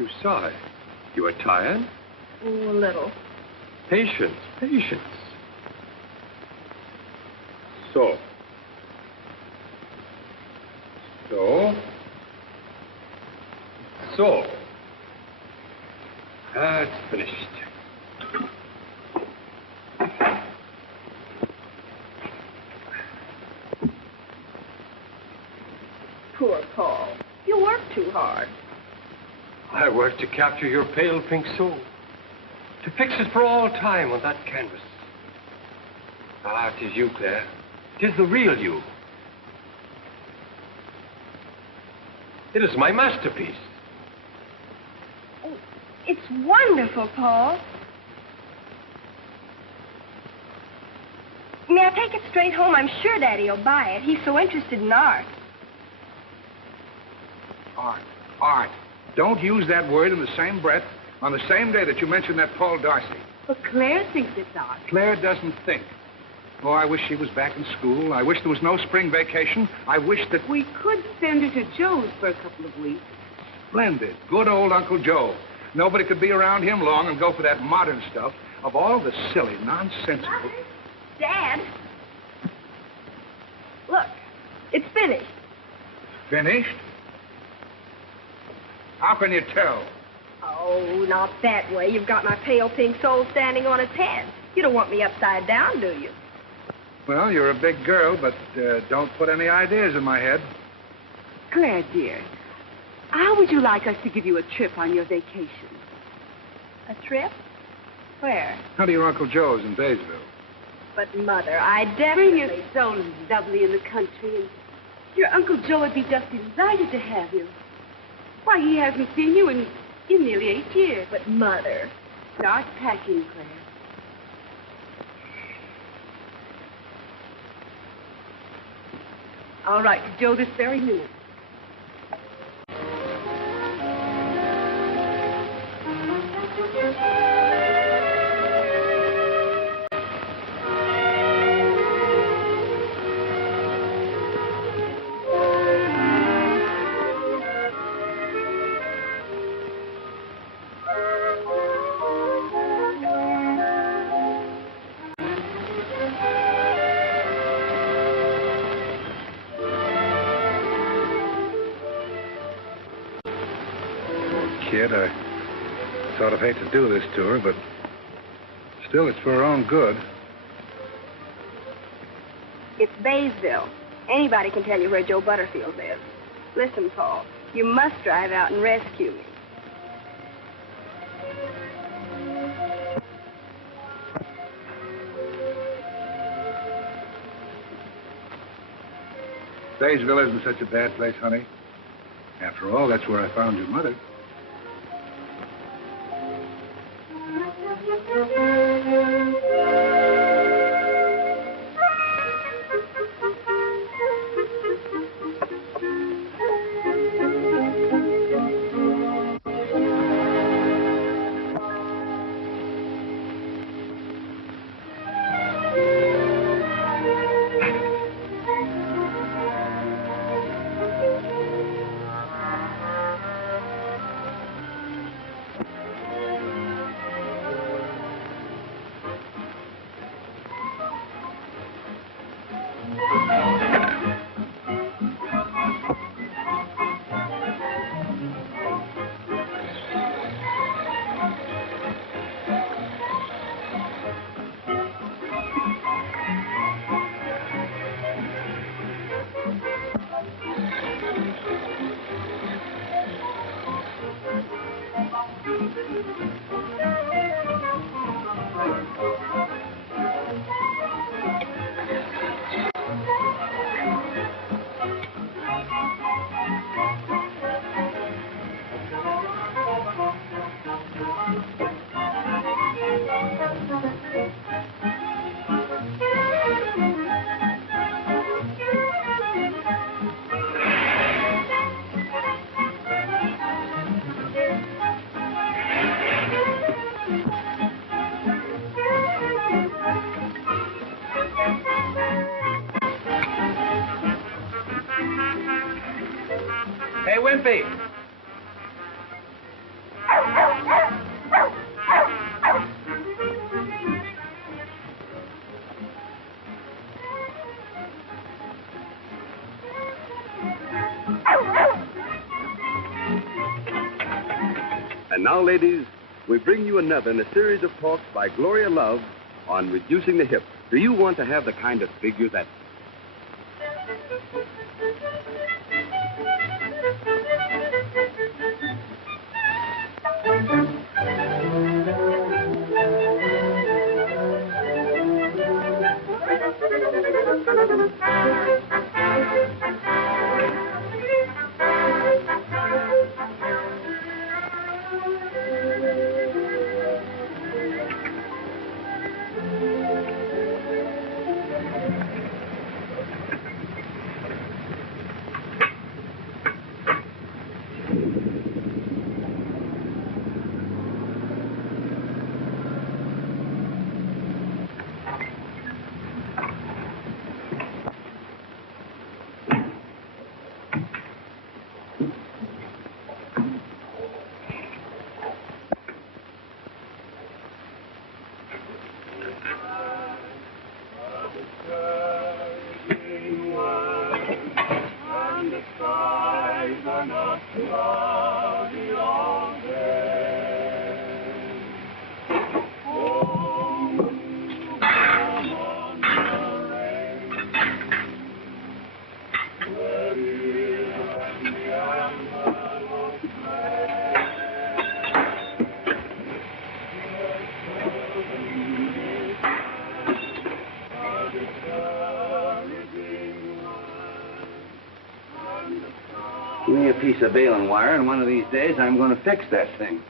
You sigh. You are tired? Oh, a little. Patience, patience. So. It's finished. Poor Paul. You work too hard. I work to capture your pale pink soul. To fix it for all time on that canvas. Ah, 'tis you, Claire. 'Tis the real you. It is my masterpiece. Oh, it's wonderful, Paul. May I take it straight home? I'm sure Daddy will buy it. He's so interested in art. Art. Don't use that word in the same breath on the same day that you mentioned that Paul Darcy. But Claire thinks it's art. Claire doesn't think. Oh, I wish she was back in school. I wish there was no spring vacation. I wish that... We could send her to Joe's for a couple of weeks. Splendid. Good old Uncle Joe. Nobody could be around him long and go for that modern stuff. Of all the silly, nonsensical... Mother? Dad? Look, it's finished. Finished? How can you tell? Oh, not that way. You've got my pale pink soul standing on its head. You don't want me upside down, do you? Well, you're a big girl, but don't put any ideas in my head. Claire, dear, how would you like us to give you a trip on your vacation? A trip? Where? How to your Uncle Joe's in Baysville. But, Mother, I Spring definitely... is so lovely in the country, and your Uncle Joe would be just delighted to have you. Why, he hasn't seen you in nearly 8 years. But, Mother... Start packing, Claire. All right, to Joe this very minute. Kid, I sort of hate to do this to her, but still, it's for her own good. It's Baysville. Anybody can tell you where Joe Butterfield lives. Listen, Paul, you must drive out and rescue me. Baysville isn't such a bad place, honey. After all, that's where I found your mother. And now, ladies, we bring you another in a series of talks by Gloria Love on reducing the hip. Do you want to have the kind of figure that... Give me a piece of baling wire, and one of these days I'm going to fix that thing.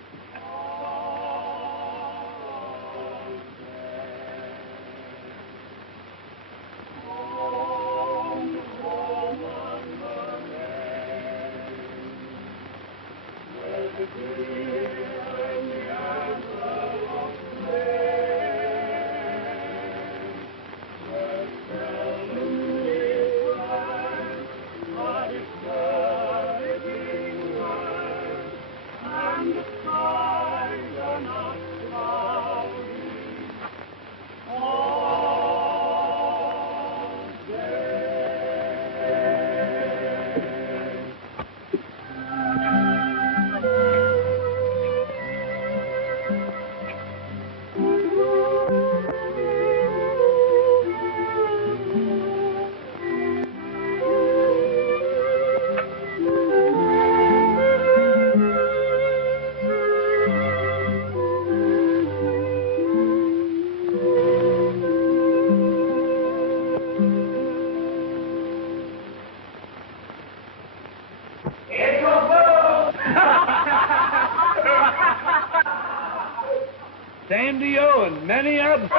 Same to you and many others.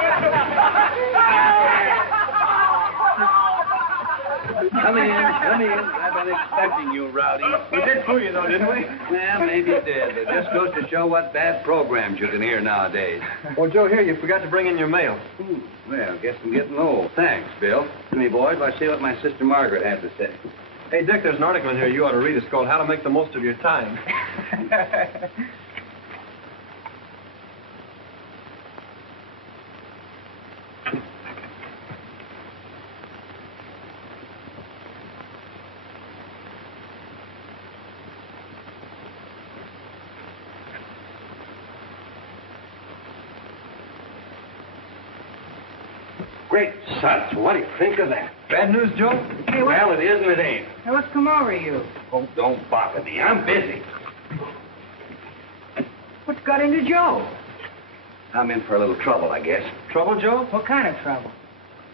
Come in. I've been expecting you, Rowdy. We did fool you, though, didn't we? Yeah, maybe you did. It just goes to show what bad programs you can hear nowadays. Oh, Joe, here, you forgot to bring in your mail. Well, guess I'm getting old. Thanks, Bill. Me, boys, let's see what my sister Margaret had to say. Hey, Dick, there's an article in here you ought to read. It's called How to Make the Most of Your Time. Great suds, what do you think of that? Bad news, Joe? Hey, Well, it is and it ain't. Hey, what's come over you? Oh, don't bother me. I'm busy. What's got into Joe? I'm in for a little trouble, I guess. Trouble, Joe? What kind of trouble?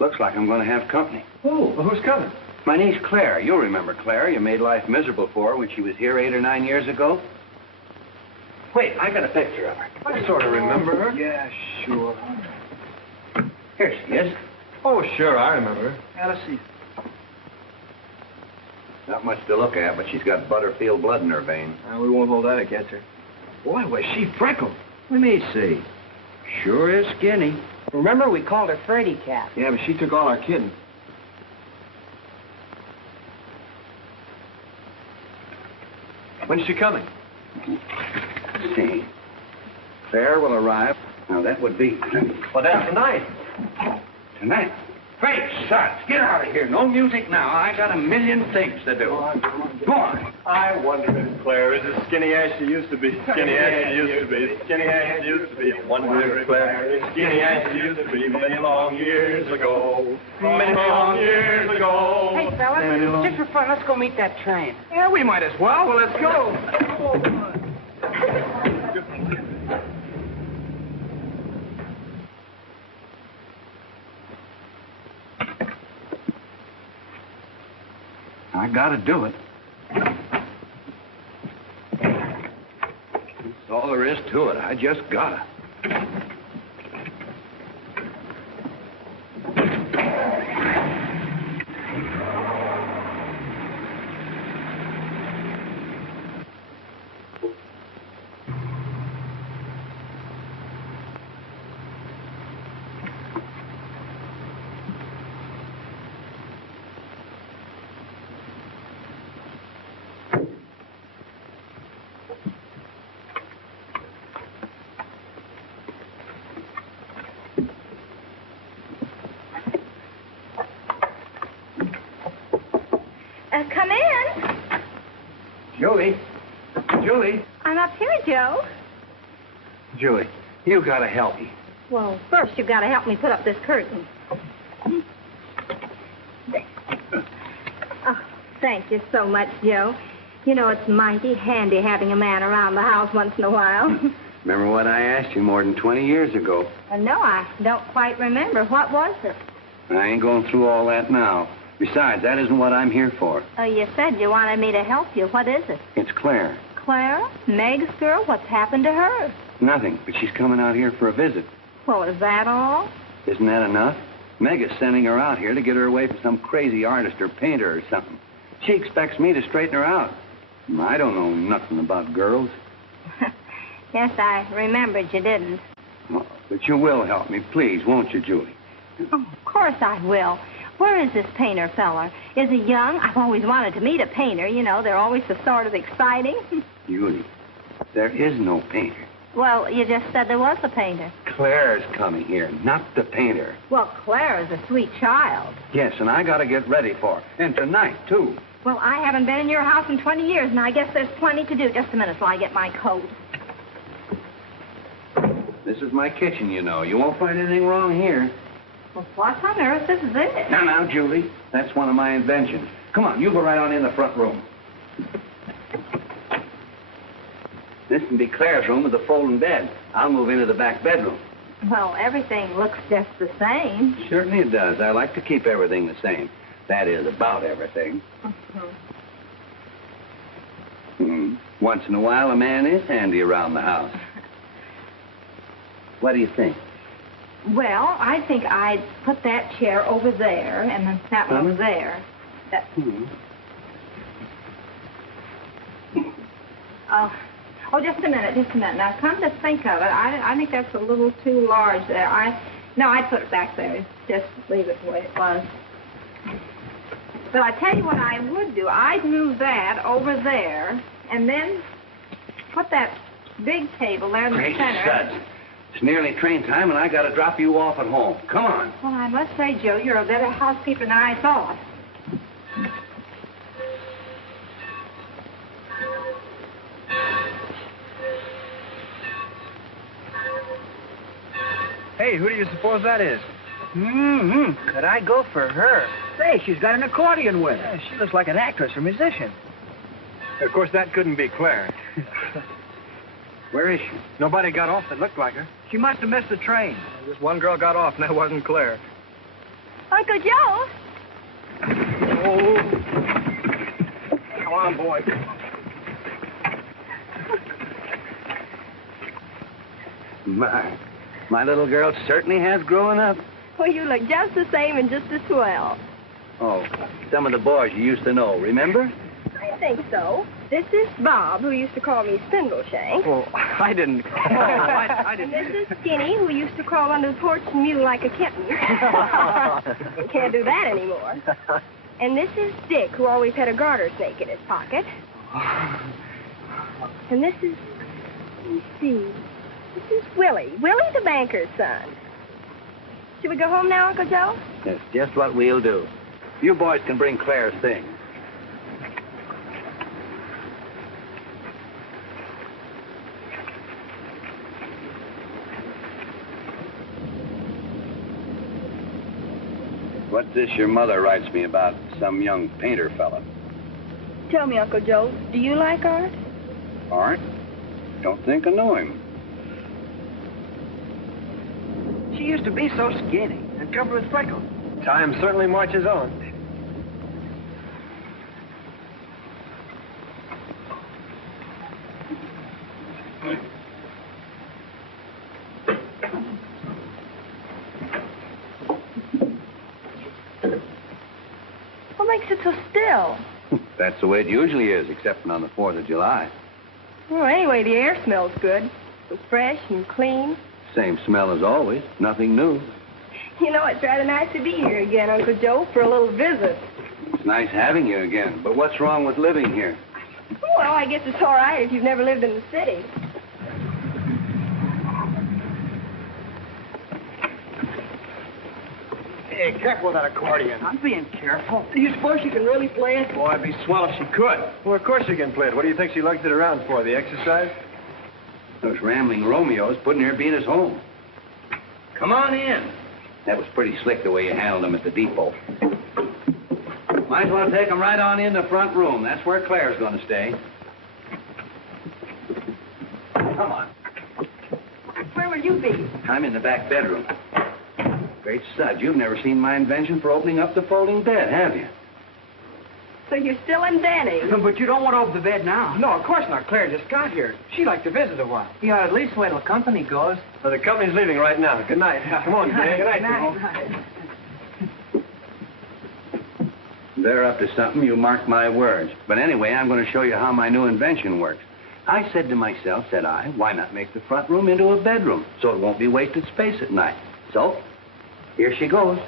Looks like I'm going to have company. Who? Well, who's coming? My niece Claire. You'll remember Claire. You made life miserable for her when she was here 8 or 9 years ago. Wait, I got a picture of her. I sort of remember her. Yeah, sure. Here she is. Oh, sure, I remember her. Now, let's see. Not much to look at, but she's got Butterfield blood in her veins. We won't hold that against her. Boy, was she freckled. Let me see. Sure is skinny. Remember, we called her Freddy Cat. Yeah, but she took all our kidding. When's she coming? Let's see. Claire will arrive. Now, that would be... Well, that's tonight. Tonight. Great shots. Get out of here. No music now. I got a million things to do. Go on. I wonder if Claire is as skinny as she used to be. Skinny as she used to be. Skinny as she used to be. I wonder if Claire is skinny as she used to be many long years ago. Many long years ago. Hey, fellas, just for fun, let's go meet that train. Yeah, we might as well. Well, let's go. I gotta do it. That's all there is to it. I just gotta. Come in. Julie. Julie. I'm up here, Joe. Julie, you gotta help me. Well, first you've got to help me put up this curtain. Oh, thank you so much, Joe. You know, it's mighty handy having a man around the house once in a while. Remember what I asked you more than 20 years ago? No, I don't quite remember. What was it? I ain't going through all that now. Besides, that isn't what I'm here for. Oh, you said you wanted me to help you. What is it? It's Claire. Clara? Meg's girl? What's happened to her? Nothing, but she's coming out here for a visit. Well, is that all? Isn't that enough? Meg is sending her out here to get her away from some crazy artist or painter or something. She expects me to straighten her out. I don't know nothing about girls. Yes, I remembered you didn't. Oh, but you will help me, please, won't you, Julie? Oh, of course I will. Where is this painter fella? Is he young? I've always wanted to meet a painter. You know, they're always so sort of exciting. Julie, there is no painter. Well, you just said there was a painter. Claire's coming here, not the painter. Well, Claire is a sweet child. Yes, and I gotta get ready for her. And tonight, too. Well, I haven't been in your house in 20 years, and I guess there's plenty to do. Just a minute till I get my coat. This is my kitchen, you know. You won't find anything wrong here. Well, what on earth is this? Now, Julie, that's one of my inventions. Come on, you go right on in the front room. This can be Claire's room with the folding bed. I'll move into the back bedroom. Well, everything looks just the same. Certainly it does. I like to keep everything the same. That is, about everything. Once in a while, a man is handy around the house. What do you think? Well, I think I'd put that chair over there, and then that one there. That... Oh, just a minute. Now, come to think of it, I think that's a little too large there. No, I'd put it back there. Just leave it the way it was. But I tell you what I would do. I'd move that over there, and then put that big table there in the center. Suds. It's nearly train time, and I got to drop you off at home. Come on. Well, I must say, Joe, you're a better housekeeper than I thought. Hey, who do you suppose that is? Could I go for her? Say, she's got an accordion with her. Yeah, she looks like an actress or musician. Of course, that couldn't be Claire. Where is she? Nobody got off that looked like her. She must have missed the train. Just one girl got off, and that wasn't Claire. Uncle Joe? Oh. Come on, boy. My little girl certainly has grown up. Well, you look just the same and just as swell. Oh, some of the boys you used to know, remember? I think so. This is Bob, who used to call me Spindleshank. Well, I didn't. I didn't. And this is Skinny, who used to crawl under the porch and mew like a kitten. Can't do that anymore. And this is Dick, who always had a garter snake in his pocket. And this is, let me see, this is Willie the banker's son. Should we go home now, Uncle Joe? That's just what we'll do. You boys can bring Claire's things. What's this your mother writes me about some young painter fella? Tell me, Uncle Joe, do you like art? Art? Don't think I know him. She used to be so skinny and covered with freckles. Time certainly marches on. What makes it so still? That's the way it usually is, except on the 4th of July. Well, anyway, the air smells good. It's fresh and clean. Same smell as always, nothing new. You know, it's rather nice to be here again, Uncle Joe, for a little visit. It's nice having you again, but what's wrong with living here? Well, I guess it's all right if you've never lived in the city. Hey, careful with that accordion. I'm being careful. Do you suppose she can really play it? Boy, it'd be swell if she could. Well, of course she can play it. What do you think she lugs it around for, the exercise? Those rambling Romeos putting her beat us home. Come on in. That was pretty slick the way you handled them at the depot. Might as well take them right on in the front room. That's where Claire's going to stay. Come on. Where will you be? I'm in the back bedroom. Great stud, you've never seen my invention for opening up the folding bed, have you? So you're still inventing? But you don't want to open the bed now. No, of course not. Claire just got here. She'd like to visit a while. You ought to at least wait till company goes. Well, the company's leaving right now. Good night. Come on, Jay. Good night. They're up to something, you mark my words. But anyway, I'm going to show you how my new invention works. I said to myself, said I, why not make the front room into a bedroom so it won't be wasted space at night? So, here she goes.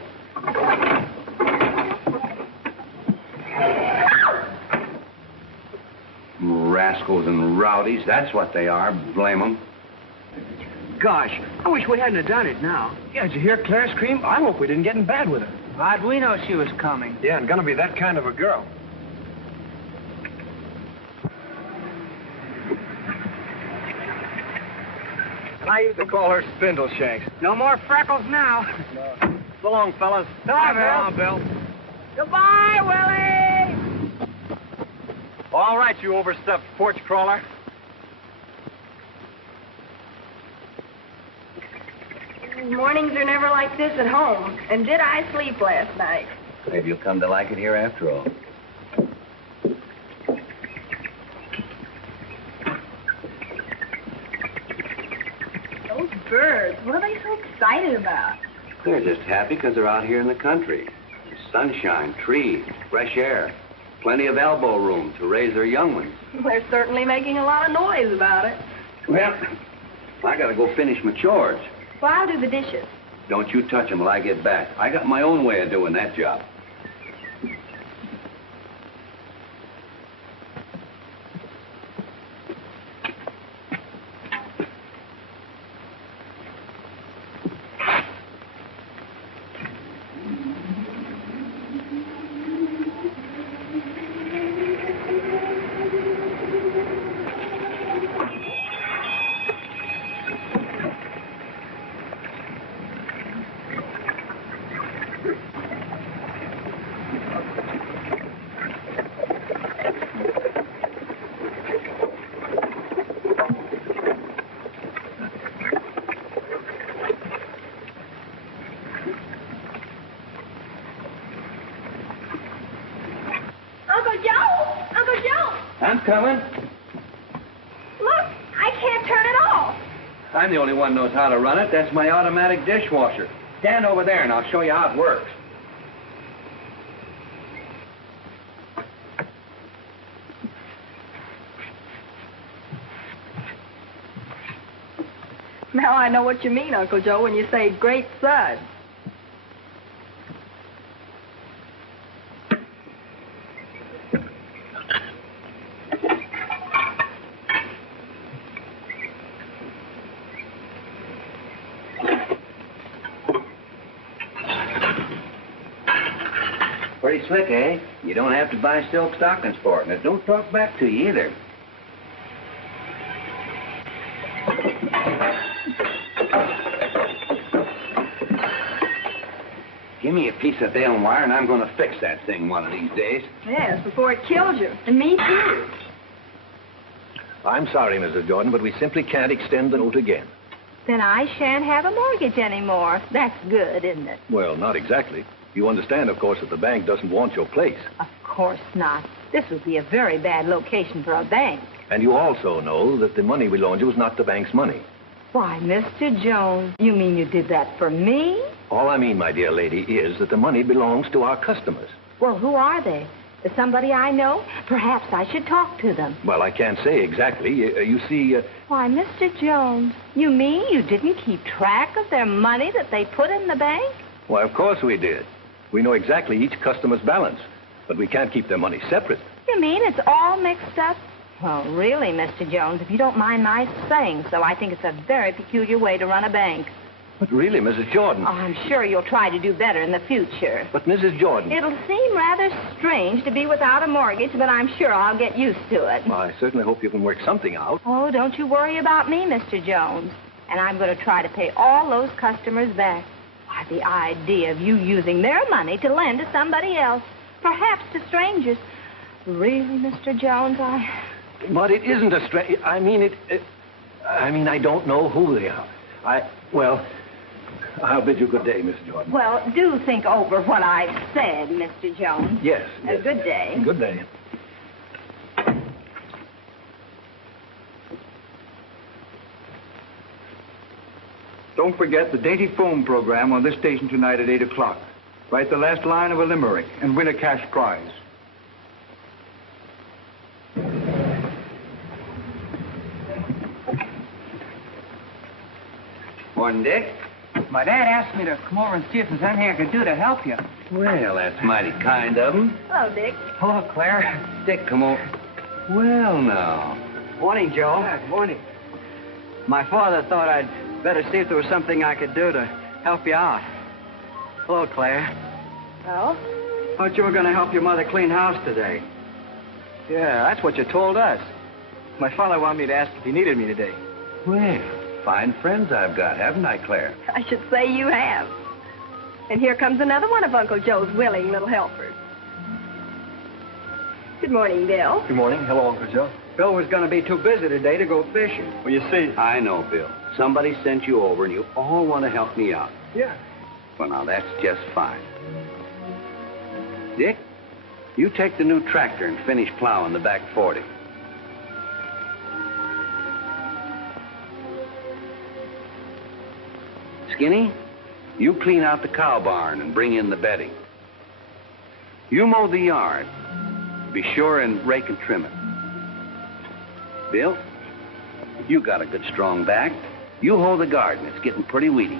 Rascals and rowdies, that's what they are, blame them. Gosh, I wish we hadn't have done it now. Yeah, did you hear Claire scream? I hope we didn't get in bad with her. How'd we know she was coming? Yeah, and gonna be that kind of a girl. I used to call her Spindle Shanks. No more freckles now. So long, fellas. Bye, Bill. Goodbye, Willie! All right, you overstuffed porch crawler. Mornings are never like this at home. And did I sleep last night? Maybe you'll come to like it here after all. Those birds, what are they so excited about? They're just happy because they're out here in the country. There's sunshine, trees, fresh air, plenty of elbow room to raise their young ones. They're certainly making a lot of noise about it. Well, I gotta go finish my chores. Well, I'll do the dishes. Don't you touch them till I get back. I got my own way of doing that job. I'm coming. Look, I can't turn it off. I'm the only one who knows how to run it. That's my automatic dishwasher. Stand over there and I'll show you how it works. Now I know what you mean, Uncle Joe, when you say great suds. Pretty slick, eh? You don't have to buy silk stockings for it, and it don't talk back to you either. Give me a piece of bale and wire, and I'm going to fix that thing one of these days. Yes, before it kills you. And me, too. I'm sorry, Mrs. Jordan, but we simply can't extend the note again. Then I shan't have a mortgage anymore. That's good, isn't it? Well, not exactly. You understand, of course, that the bank doesn't want your place. Of course not. This would be a very bad location for a bank. And you also know that the money we loaned you is not the bank's money. Why, Mr. Jones, you mean you did that for me? All I mean, my dear lady, is that the money belongs to our customers. Well, who are they? Is somebody I know? Perhaps I should talk to them. Well, I can't say exactly. You see... Why, Mr. Jones, you mean you didn't keep track of their money that they put in the bank? Why, of course we did. We know exactly each customer's balance, but we can't keep their money separate. You mean it's all mixed up? Well, really, Mr. Jones, if you don't mind my saying so, I think it's a very peculiar way to run a bank. But really, Mrs. Jordan... Oh, I'm sure you'll try to do better in the future. But, Mrs. Jordan... It'll seem rather strange to be without a mortgage, but I'm sure I'll get used to it. Well, I certainly hope you can work something out. Oh, don't you worry about me, Mr. Jones. And I'm going to try to pay all those customers back. Why, the idea of you using their money to lend to somebody else, perhaps to strangers. Really, Mr. Jones, But it isn't a strange... I mean, I don't know who they are. Well, I'll bid you good day, Mr. Jordan. Well, do think over what I've said, Mr. Jones. Yes. Good day. Good day. Don't forget the dainty foam program on this station tonight at 8 o'clock. Write the last line of a limerick and win a cash prize. Morning, Dick. My dad asked me to come over and see if there's anything I could do to help you. Well, that's mighty kind of him. Hello, Dick. Hello, Claire. Dick, come over. Well, now. Morning, Joe. Good morning. My father thought I'd better see if there was something I could do to help you out. Hello, Claire. Oh? Thought you were going to help your mother clean house today. Yeah, that's what you told us. My father wanted me to ask if you needed me today. Well, fine friends I've got, haven't I, Claire? I should say you have. And here comes another one of Uncle Joe's willing little helpers. Good morning, Bill. Good morning. Hello, Uncle Joe. Bill was going to be too busy today to go fishing. Well, you see... I know, Bill. Somebody sent you over, and you all want to help me out. Yeah. Well, now, that's just fine. Dick, you take the new tractor and finish plowing the back 40. Skinny, you clean out the cow barn and bring in the bedding. You mow the yard. Be sure and rake and trim it. Bill, you got a good strong back. You hoe the garden. It's getting pretty weedy.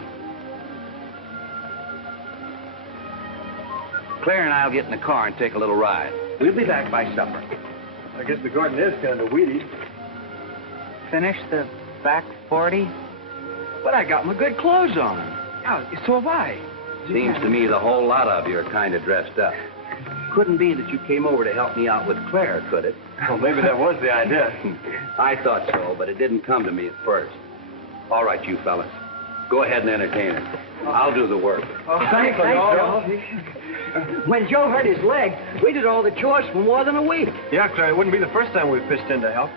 Claire and I'll get in the car and take a little ride. We'll be back by supper. I guess the garden is kind of weedy. Finish the back 40? But I got my good clothes on. Oh, so have I. Seems to me the whole lot of you are kind of dressed up. Couldn't be that you came over to help me out with Claire, could it? Well, maybe that was the idea. I thought so, but it didn't come to me at first. All right, you fellas. Go ahead and entertain her. I'll do the work. Oh, thanks, Joe. When Joe hurt his leg, we did all the chores for more than a week. Yeah, Claire, it wouldn't be the first time we've pitched in to help.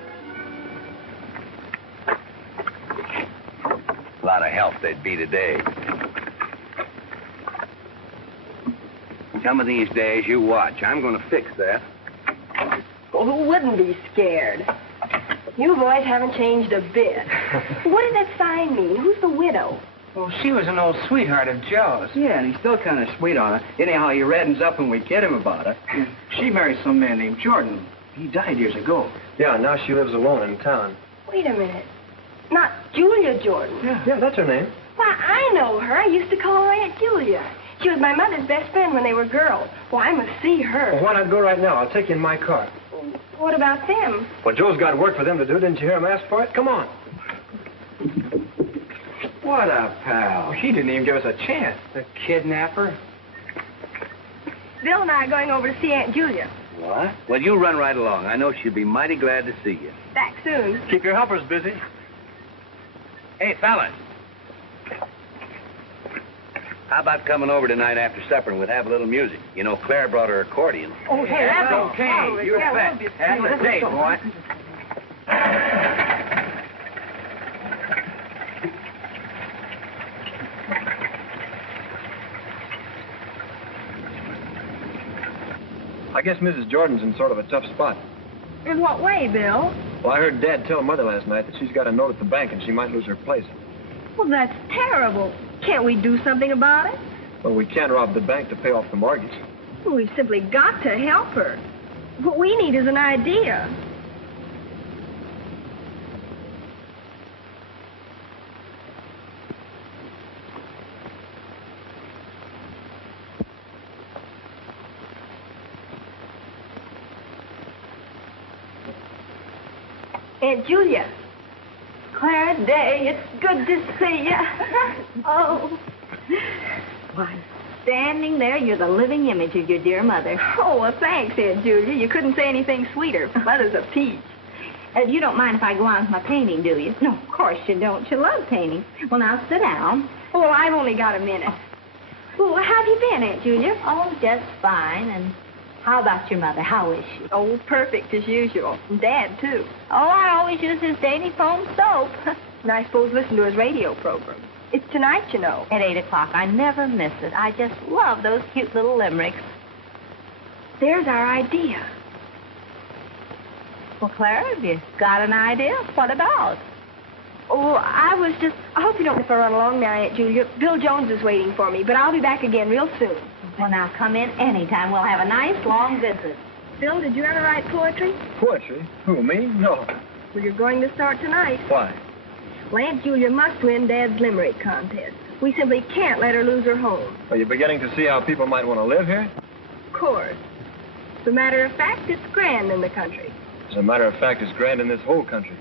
A lot of help they'd be today. Some of these days, you watch. I'm going to fix that. Well, who wouldn't be scared? You boys haven't changed a bit. What does that sign mean? Who's the widow? Well, she was an old sweetheart of Joe's. Yeah, and he's still kind of sweet on her. Anyhow, he reddens up when we kid him about her. She married some man named Jordan. He died years ago. Yeah, now she lives alone in town. Wait a minute. Not Julia Jordan. Yeah, that's her name. Why, I know her. I used to call her Aunt Julia. She was my mother's best friend when they were girls. Well, I must see her. Well, why not go right now? I'll take you in my car. What about them? Well, Joe's got work for them to do. Didn't you hear him ask for it? Come on. What a pal. He didn't even give us a chance. The kidnapper? Bill and I are going over to see Aunt Julia. What? Well, you run right along. I know she'll be mighty glad to see you. Back soon. Keep your helpers busy. Hey, fellas. How about coming over tonight after supper and we'll have a little music? You know, Claire brought her accordion. Oh, hey, that's okay. You're yeah, bet. Have a day, boy. I guess Mrs. Jordan's in sort of a tough spot. In what way, Bill? Well, I heard Dad tell Mother last night that she's got a note at the bank and she might lose her place. Well, that's terrible. Can't we do something about it? Well, we can't rob the bank to pay off the mortgage. Well, we've simply got to help her. What we need is an idea. Aunt Julia. Clara Day, it's good to see you. Oh. Why, standing there, you're the living image of your dear mother. Oh, well, thanks, Aunt Julia. You couldn't say anything sweeter. Mother's a peach. You don't mind if I go on with my painting, do you? No, of course you don't. You love painting. Well, now, sit down. Oh, well, I've only got a minute. Well, how have you been, Aunt Julia? Oh, just fine. And how about your mother? How is she? Oh, perfect as usual. And Dad, too. Oh, I always use his dainty foam soap. And I suppose listen to his radio program. It's tonight, you know. At 8 o'clock. I never miss it. I just love those cute little limericks. There's our idea. Well, Clara, have you got an idea? What about? Oh, I hope you don't have to run along now, Aunt Julia. Bill Jones is waiting for me, but I'll be back again real soon. Well, now, come in anytime. We'll have a nice, long visit. Bill, did you ever write poetry? Poetry? Who, me? No. Well, you're going to start tonight. Why? Well, Aunt Julia must win Dad's limerick contest. We simply can't let her lose her home. Are you beginning to see how people might want to live here? Of course. As a matter of fact, it's grand in the country. As a matter of fact, it's grand in this whole country.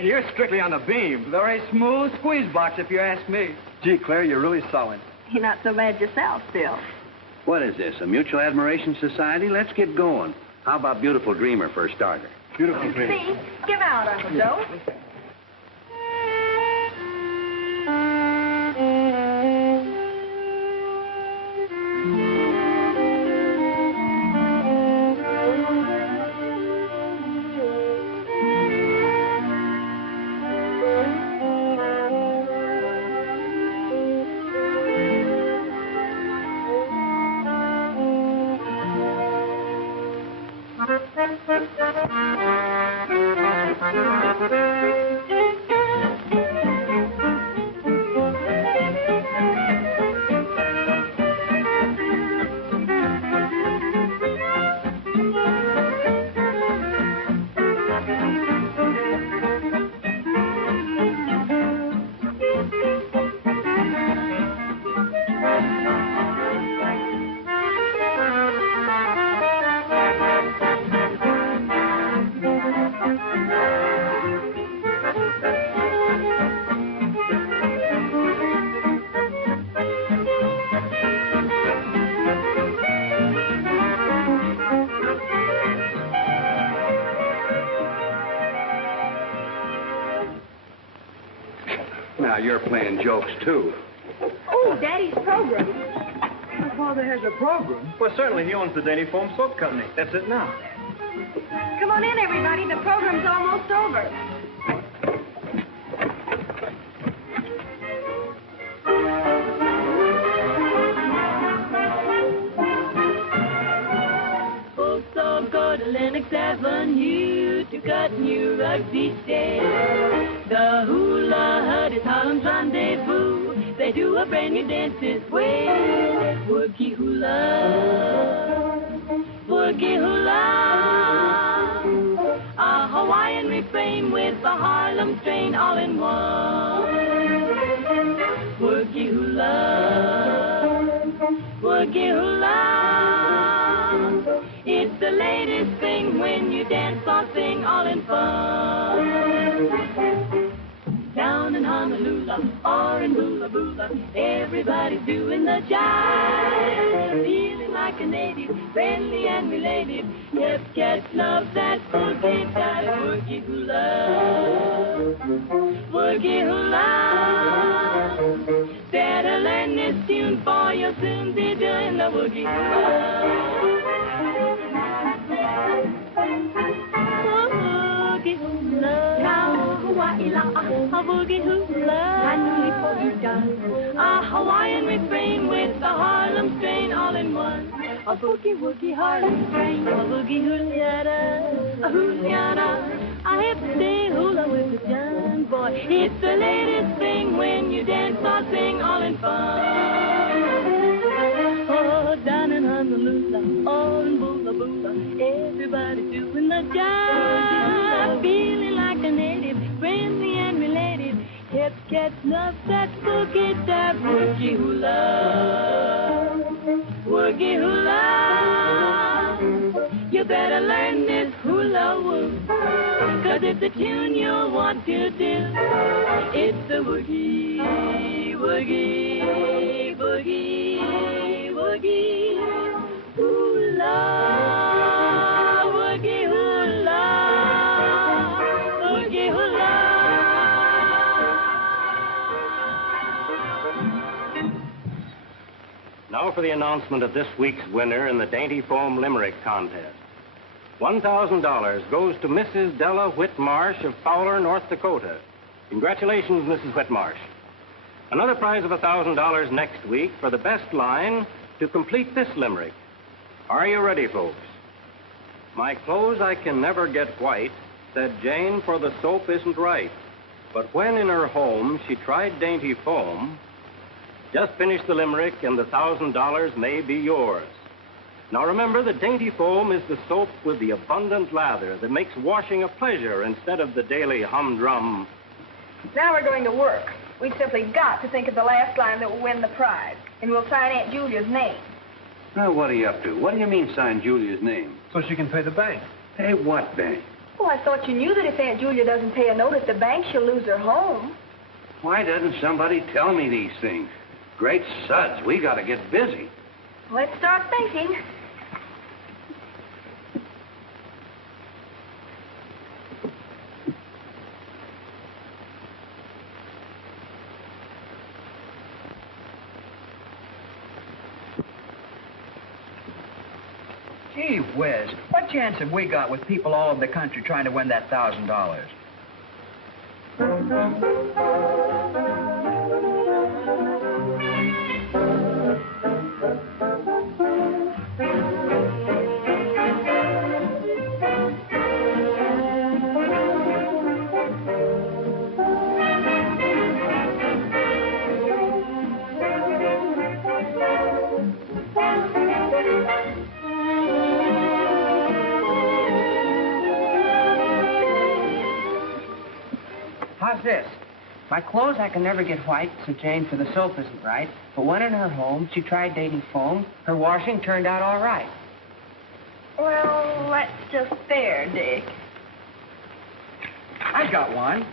You're strictly on the beam. Very smooth squeeze box, if you ask me. Gee, Claire, you're really solid. You're not so bad yourself, Bill. What is this, a mutual admiration society? Let's get going. How about Beautiful Dreamer for a starter? Beautiful dream. See? Give out, Uncle Joe. Now, you're playing jokes, too. Oh, Daddy's program. My father has a program. Well, certainly he owns the Dainty Foam Soap Company. That's it now. Come on in, everybody. The program's almost over. Folks all go to Lenox Avenue to cut new rugby sticks. The hula hut is Harlem's rendezvous. They do a brand new dance this way. Woogie hula, woogie hula. A Hawaiian refrain with a Harlem strain all in one. Woogie hula, woogie hula. It's the latest thing when you dance or sing all in fun. Down in Honolulu or in Bula Bula, everybody's doing the jive. Feeling like a native, friendly and related. Yep, cats love that boogie dive. Woogie hula, woogie hula. Better learn this tune, boy, you'll soon be doing the woogie hula. Boogie hula, now Hawaii la, a boogie hula, annually for a Hawaiian refrain with a Harlem strain all in one. A boogie woogie Harlem strain, a boogie hula, a hula, a hip day hula with the John boy. It's the latest thing when you dance or sing all in fun. Oh, down in Honolulu, all in Bula Bula, everybody doing the jive, feeling like a native, friendly and related. Hip cats love that boogie dive. Woogie hula, woogie hula. You better learn this hula woo, 'cause it's a tune you'll want to do. It's the woogie, woogie, boogie, woogie hula, woogie hula, woogie hula. Now for the announcement of this week's winner in the Dainty Foam Limerick Contest. $1,000 goes to Mrs. Della Whitmarsh of Fowler, North Dakota. Congratulations, Mrs. Whitmarsh. Another prize of $1,000 next week for the best line to complete this limerick. Are you ready, folks? My clothes I can never get white, said Jane, for the soap isn't right. But when in her home she tried Dainty Foam, just finish the limerick and the $1,000 may be yours. Now remember, the Dainty Foam is the soap with the abundant lather that makes washing a pleasure instead of the daily humdrum. Now we're going to work. We've simply got to think of the last line that will win the prize, and we'll sign Aunt Julia's name. Now, what are you up to? What do you mean, sign Julia's name? So she can pay the bank. Pay what bank? Oh, I thought you knew that if Aunt Julia doesn't pay a note at the bank, she'll lose her home. Why doesn't somebody tell me these things? Great suds, we got to get busy. Let's start thinking. Gee whiz, what chance have we got with people all over the country trying to win that $1,000? this. My clothes I can never get white, said Jane, for the soap isn't right. But when in her home, she tried dating foam. Her washing turned out all right. Well, that's just fair, Dick. I got one.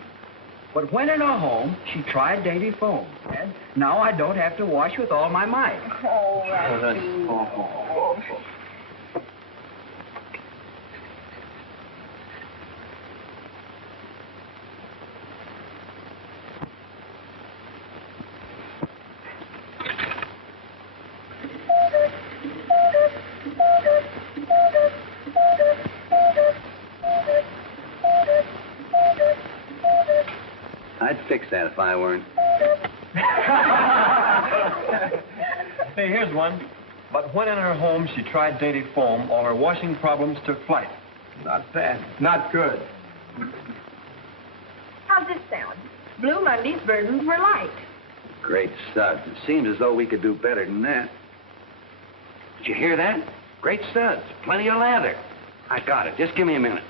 But when in her home, she tried dating foam. And now I don't have to wash with all my might. Oh, that's I'd fix that if I weren't. Hey, here's one. But when in her home she tried dainty foam, all her washing problems took flight. Not bad. Not good. How's this sound? Blue Monday's burdens were light. Great suds. It seems as though we could do better than that. Did you hear that? Great suds. Plenty of lather. I got it. Just give me a minute.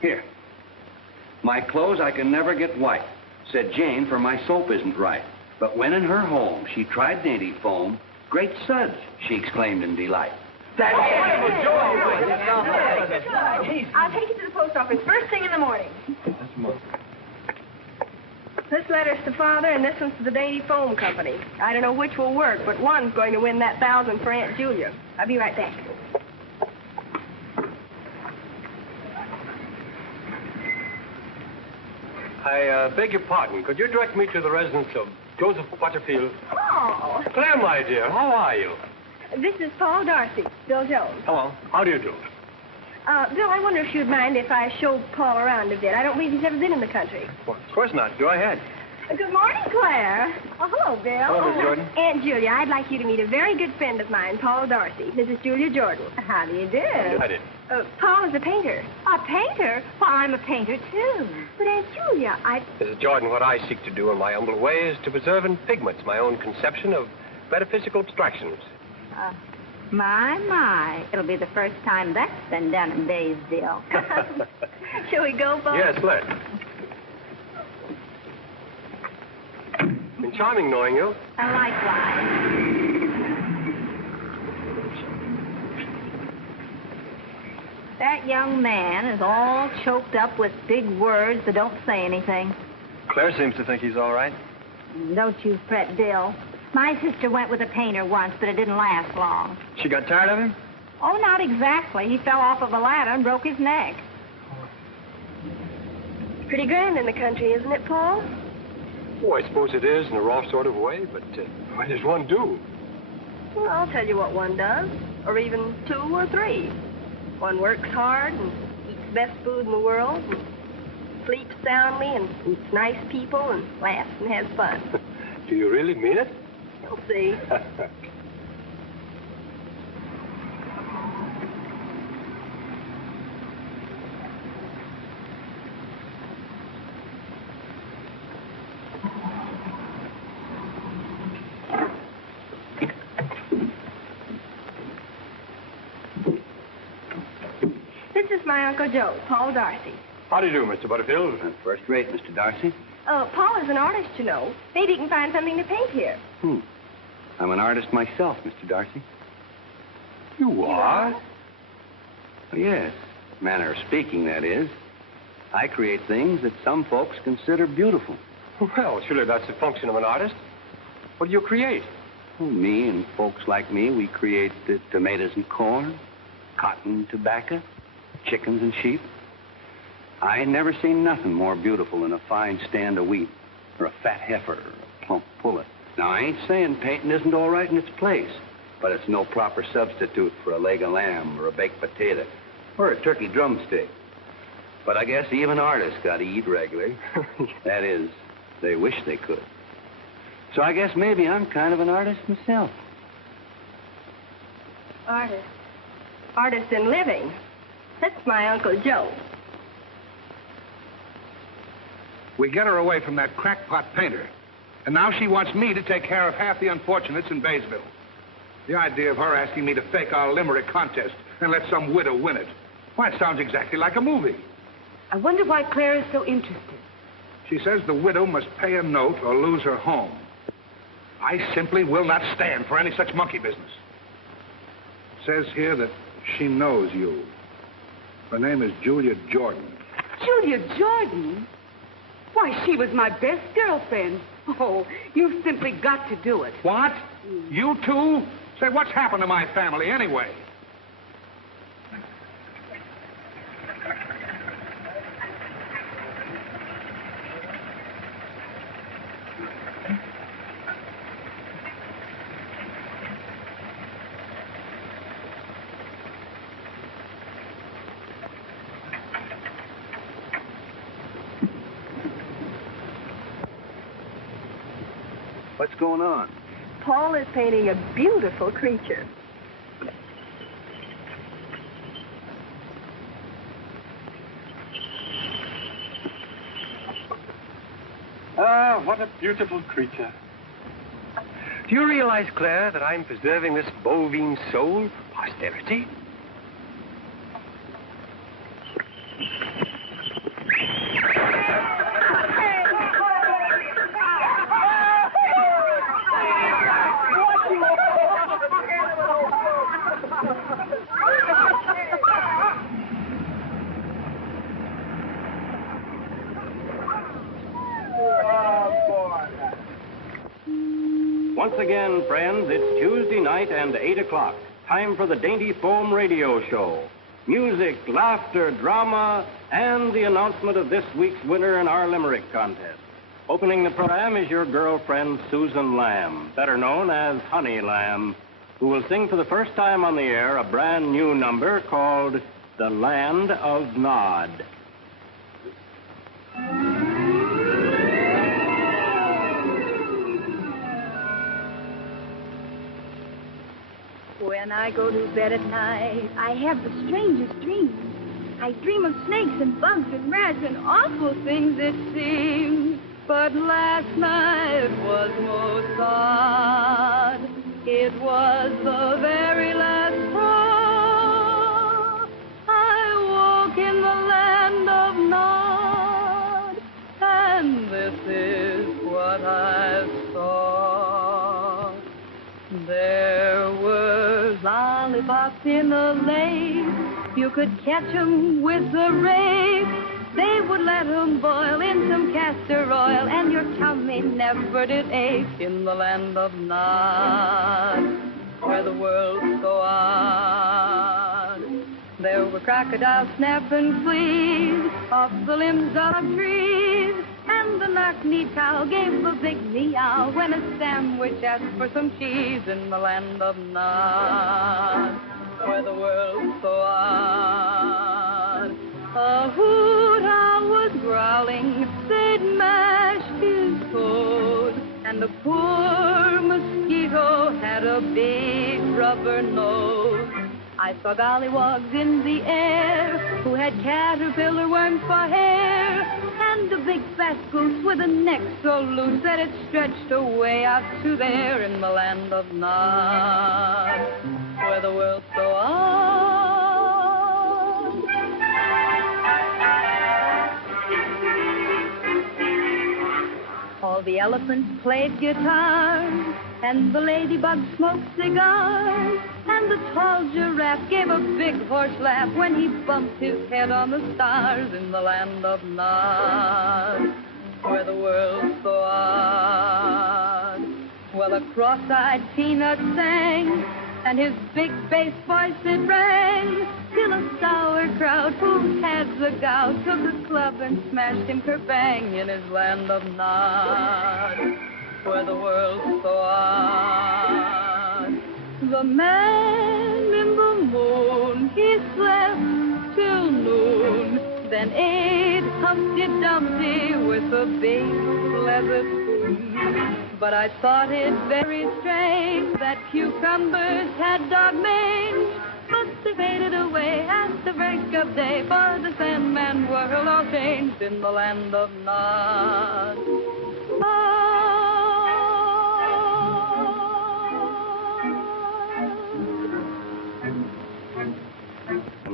Here. My clothes I can never get white, said Jane, for my soap isn't right. But when in her home she tried dainty foam, great suds, she exclaimed in delight. That's wonderful, Joy. I'll take it to the post office first thing in the morning. This letter's to Father, and this one's to the Dainty Foam Company. I don't know which will work, but one's going to win that $1,000 for Aunt Julia. I'll be right back. I beg your pardon. Could you direct me to the residence of Joseph Butterfield? Oh. Claire, my dear, how are you? This is Paul Darcy, Bill Jones. Hello. How do you do? Bill, I wonder if you'd mind if I showed Paul around a bit. I don't believe he's ever been in the country. Well, of course not. Go ahead. Good morning, Claire. Oh, hello, Bill. Hello, Miss Jordan. Aunt Julia, I'd like you to meet a very good friend of mine, Paul Darcy, Mrs. Julia Jordan. How do you do? I did. Paul is a painter. A painter? Well, I'm a painter, too. But, Aunt Julia, Mrs. Jordan, what I seek to do in my humble way is to preserve in pigments my own conception of metaphysical abstractions. My. It'll be the first time that's been done in Daysville. Shall we go, Paul? Yes, let's. Been charming knowing you. Likewise. That young man is all choked up with big words that don't say anything. Claire seems to think he's all right. Don't you fret, Bill. My sister went with a painter once, but it didn't last long. She got tired of him? Oh, not exactly. He fell off of a ladder and broke his neck. Pretty grand in the country, isn't it, Paul? Oh, I suppose it is in a raw sort of way, but what does one do? Well, I'll tell you what one does, or even 2 or 3. One works hard and eats the best food in the world, and sleeps soundly and meets nice people and laughs and has fun. Do you really mean it? You'll see. This is my Uncle Joe, Paul Darcy. How do you do, Mr. Butterfield? First rate, Mr. Darcy. Paul is an artist, you know. Maybe he can find something to paint here. I'm an artist myself, Mr. Darcy. You are? Well, yes. Manner of speaking, that is. I create things that some folks consider beautiful. Well, surely that's the function of an artist. What do you create? Well, me and folks like me, we create tomatoes and corn, cotton and tobacco, chickens and sheep. I ain't never seen nothing more beautiful than a fine stand of wheat, or a fat heifer, or a plump pullet. Now, I ain't saying painting isn't all right in its place, but it's no proper substitute for a leg of lamb, or a baked potato, or a turkey drumstick. But I guess even artists got to eat regular. That is, they wish they could. So I guess maybe I'm kind of an artist myself. Artist. Artist in living. That's my Uncle Joe. We get her away from that crackpot painter. And now she wants me to take care of half the unfortunates in Baysville. The idea of her asking me to fake our limerick contest and let some widow win it. Why, it sounds exactly like a movie. I wonder why Claire is so interested. She says the widow must pay a note or lose her home. I simply will not stand for any such monkey business. It says here that she knows you. Her name is Julia Jordan. Julia Jordan? Why, she was my best girlfriend. Oh, you've simply got to do it. What? You too? Say, what's happened to my family anyway? What's going on? Paul is painting a beautiful creature. Ah, what a beautiful creature. Do you realize, Claire, that I'm preserving this bovine soul for posterity? Once again, friends, it's Tuesday night and 8 o'clock. Time for the Dainty Foam Radio Show. Music, laughter, drama, and the announcement of this week's winner in our Limerick contest. Opening the program is your girlfriend, Susan Lamb, better known as Honey Lamb, who will sing for the first time on the air a brand new number called The Land of Nod. When I go to bed at night, I have the strangest dreams. I dream of snakes and bugs and rats and awful things it seems. But last night was most odd. It was the very last straw. I woke in the land of Nod, and this is what I saw. There were lollipops in the lake. You could catch 'em with a rake. They would let 'em boil in some castor oil, and your tummy never did ache in the land of Nod, where the world's so odd. There were crocodiles snapping fleas off the limbs of trees, and the knock-kneed cow gave a big meow when a sandwich asked for some cheese in the land of Nod, where the world's so odd. A hoot owl was growling, they'd mashed his toes, and the poor mosquito had a big rubber nose. I saw gollywogs in the air who had caterpillar worms for hair, and a big fat goose with a neck so loose that it stretched away out to there in the land of Nod, where the world's so odd. All the elephants played guitars, and the ladybug smoked cigars, and the tall giraffe gave a big horse laugh when he bumped his head on the stars in the land of Nod, where the world's so odd. Well, a cross-eyed peanut sang, and his big bass voice it rang, till a sauerkraut who had the gout took a club and smashed him kerbang in his land of Nod, where the world's so odd. The man in the moon, he slept till noon, then ate Humpty Dumpty with a big leather spoon. But I thought it very strange that cucumbers had dog mange, but they faded away at the break of day, for the Sandman world all changed in the land of Nod.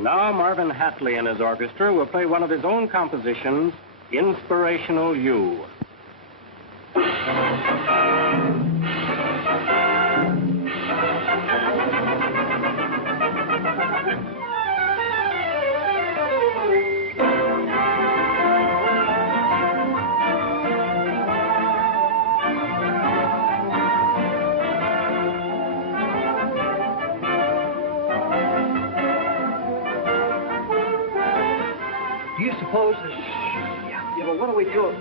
And now Marvin Hartley and his orchestra will play one of his own compositions, Inspirational You. Do you suppose this... Yeah, but what do we do?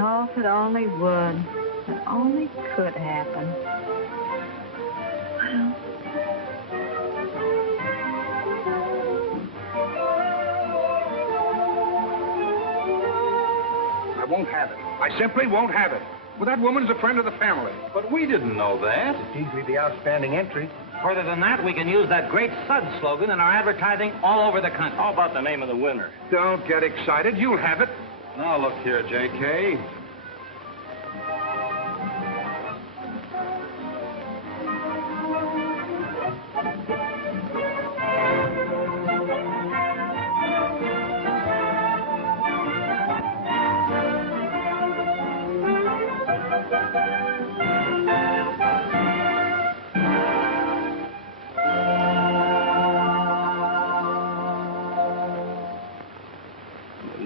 Oh, if it only would. If it only could happen. Well... I won't have it. I simply won't have it. Well, that woman's a friend of the family. But we didn't know that. It's easily the outstanding entry. Further than that, we can use that great SUD slogan in our advertising all over the country. How about the name of the winner? Don't get excited. You'll have it. Now, look here, J.K.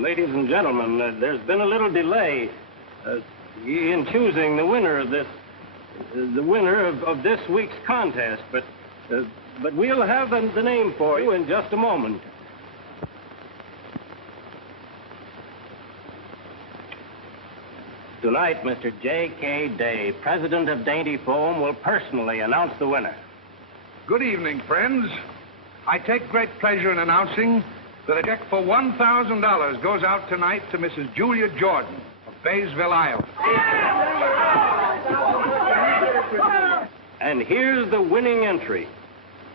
Ladies and gentlemen, there's been a little delay in choosing the winner of this week's contest, but we'll have the name for you in just a moment. Tonight, Mr. J.K. Day, president of Dainty Foam, will personally announce the winner. Good evening, friends. I take great pleasure in announcing that a check for $1,000 goes out tonight to Mrs. Julia Jordan of Baysville, Iowa. And here's the winning entry.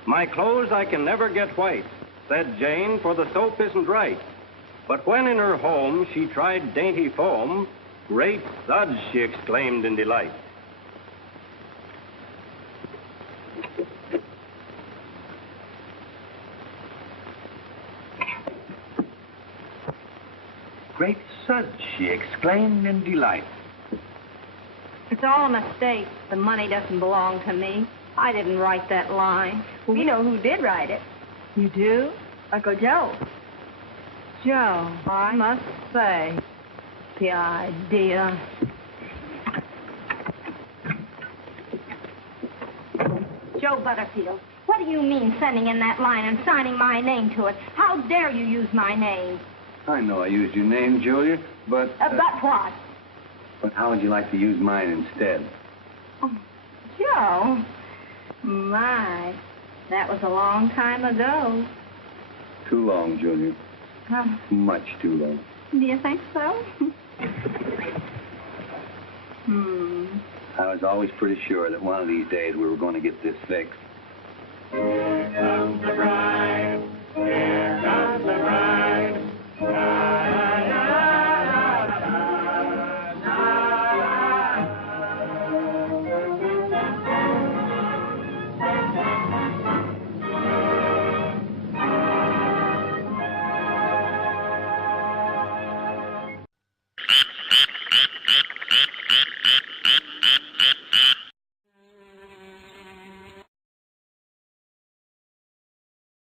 My clothes I can never get white, said Jane, for the soap isn't right. But when in her home she tried Dainty Foam, great suds, she exclaimed in delight. Great suds, she exclaimed in delight. It's all a mistake. The money doesn't belong to me. I didn't write that line. Well, we know who did write it. You do? Uncle Joe. Joe, I must say, the idea. Joe Butterfield, what do you mean sending in that line and signing my name to it? How dare you use my name? I know I used your name, Julia, but... But what? But how would you like to use mine instead? Oh, Joe, my, that was a long time ago. Too long, Julia. Oh. Much too long. Do you think so? I was always pretty sure that one of these days we were going to get this fixed.